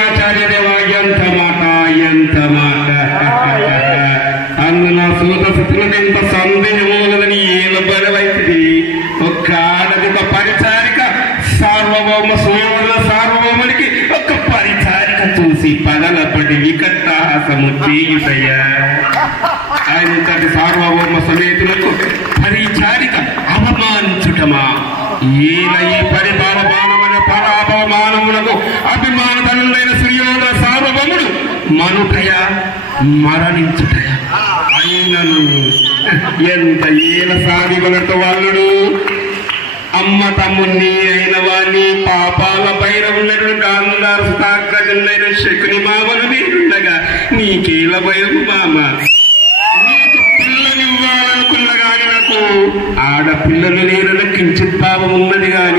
ఆచార్యదేవ ఎంత మాట ఎంత మాట అందున సూత స్థితులకు ఎంత సందేహము లేదని ఏల బలవైతుంది ఒక్క ఆడది ఒక పరిచారిక సార్వభౌమ సోమల సార్వభౌముడికి ఒక పరిచారిక చూసి పగలపడి వికటాహాసము చేయుటయ్యా అంతటి సార్వభౌమ సమేతులకు పరిచారిక అవమానించుటమా ఈయన ఈ పరిపాలమానమైన పరాపమానములకు అభిమానధనుడైన శ్రీయోధ సార్వభౌముడు మనుటయ మరణించుటయ అయినను ఎంత ఏల సాధిగలతో వాళ్ళుడు అమ్మ తమ్ముణ్ణి అయిన వాణ్ణి పాపాల పైన ఉన్నటువంటి అందరు స్థాకజులైన శకుని మామలు నీరుండగా నీకేల భయం మామ నీకు పిల్లనివ్వాలనుకున్న గాని నాకు ఆడపిల్లలు లేరని కించిత్ భావం ఉన్నది గాని